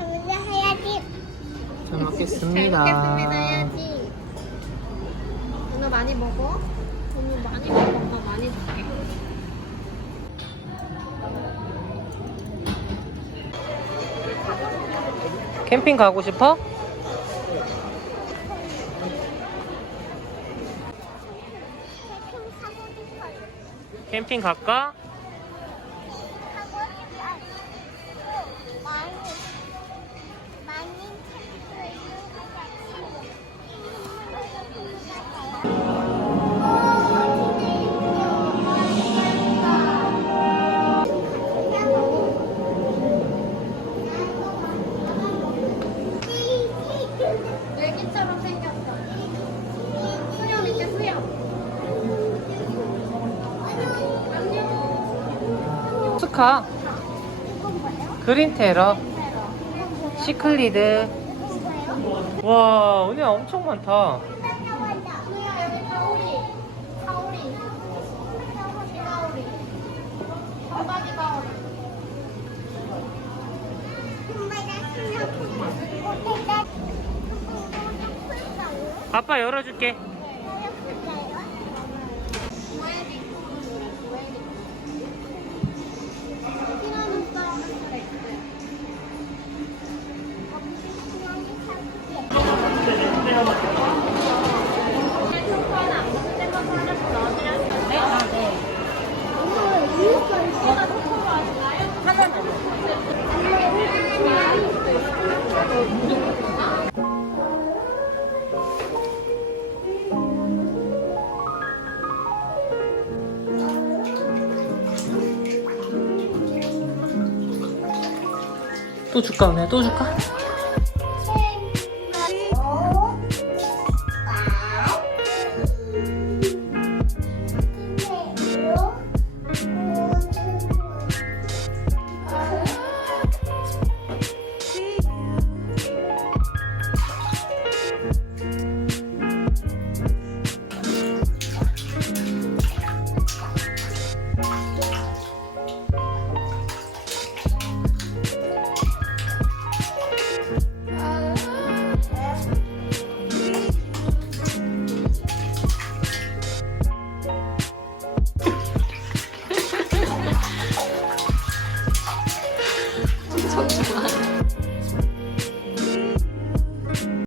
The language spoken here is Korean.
선물 해야지. 잘잘 먹겠습니다. 누나 많이 먹어? 오늘 많이 먹어. 엄마 많이 줄게. 캠핑 가고 싶어? 캠핑 갈까? 뭐예요? 그린 테러 시클리드? 와 은혜 엄청 많다. 아빠 열어줄게 또 줄까 은혜 또 줄까?